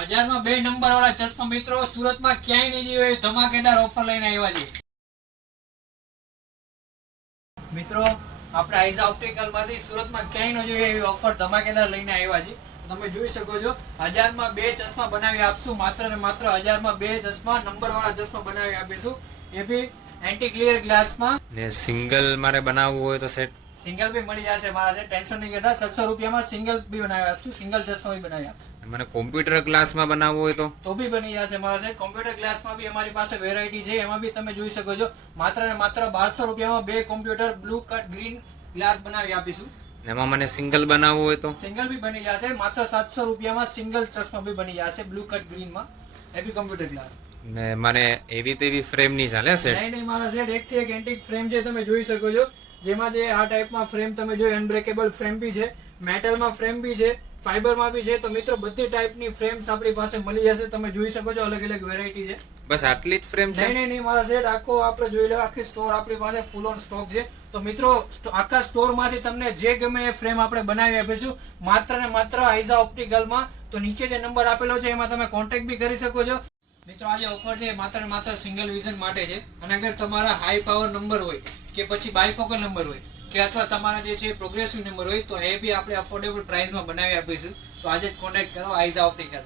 1000 માં 2 નંબર વાળા ચશ્મા મિત્રો સુરતમાં ક્યાંય નહીં જોયો એ ધમાકેદાર ઓફર લઈને આવ્યા છે મિત્રો। આપણે આઈઝા ઓપ્ટિકલ માંથી સુરતમાં ક્યાંય ન જોઈએ એવી ઓફર ધમાકેદાર લઈને આવ્યા છે। તમે જોઈ શકો છો 1000 માં 2 ચશ્મા બનાવી આપશું। માત્ર ને માત્ર 1000 માં 2 ચશ્મા નંબર વાળા ચશ્મા બનાવી આપીશું, એ બી એન્ટી ક્લિયર ગ્લાસમાં। ને સિંગલ મારે બનાવવું હોય તો સેટ સિંગલ બી મળી જશે મારા છે, ટેન્શન નહીં કરતા। 600 રૂપિયામાં સિંગલ બી બનાવી આપશું, સિંગલ ચશ્મા બી બનાવી આપશું। મને કોમ્પ્યુટર ક્લાસમાં બનાવવું હોય તો બી બની જશે મારા છે। કોમ્પ્યુટર ક્લાસમાં બી અમારી પાસે વેરાયટી છે, એમાં બી તમે જોઈ શકો છો માત્ર ને માત્ર 1200 રૂપિયામાં 2 computer blue cut green glass બનાવી આપીશું। એમાં મને સિંગલ બનાવવું હોય તો સિંગલ બી બની જશે માત્ર 700 રૂપિયામાં સિંગલ ચશ્મા બી બની જશે બ્લુ કટ ગ્રીનમાં, એ બી કોમ્પ્યુટર ક્લાસ। ને મને એવી તેવી ફ્રેમ નહીં ચાલે સેટ? નહીં મારા સેટ એક થી એક એન્ટિક ફ્રેમ છે, તમે જોઈ શકો છો। જેમાં જે આ ટાઈપમાં ફ્રેમ તમે જોઈ અનબ્રેકેબલ ફ્રેમ બી છે, મેટલમાં ફ્રેમ બી છે, ફાઈબરમાં બી છે। તો મિત્રો બધી ટાઈપની ફ્રેમ્સ આપણી પાસે મળી જશે, તમે જોઈ શકો છો અલગ અલગ વેરાયટી છે। બસ આટલી જ ફ્રેમ છે? નહીં મારા સેટ આખો આપણે જોઈ લો, આખી સ્ટોર આપણી પાસે ફૂલ ઓન સ્ટોક છે। તો મિત્રો આખા સ્ટોર માંથી તમને જે ગમે એ ફ્રેમ આપણે બનાવી આપીશું માત્ર ને માત્ર આઈઝા ઓપ્ટિકલમાં। તો નીચે જે નંબર આપેલો છે એમાં તમે કોન્ટેક્ટ બી કરી શકો છો। મિત્રો આજે ઓફર છે માત્ર ને માત્ર સિંગલ વિઝન માટે છે, અને અગર તમારા હાઈ પાવર નંબર હોય કે પછી બાયફોકલ નંબર હોય કે અથવા તમારા જે છે પ્રોગ્રેસિવ નંબર હોય તો એ બી આપણે અફોર્ડેબલ પ્રાઇસમાં બનાવી આપીશું। તો આજે જ કોન્ટેક્ટ કરો આઈઝા ઓપ્ટિકલ।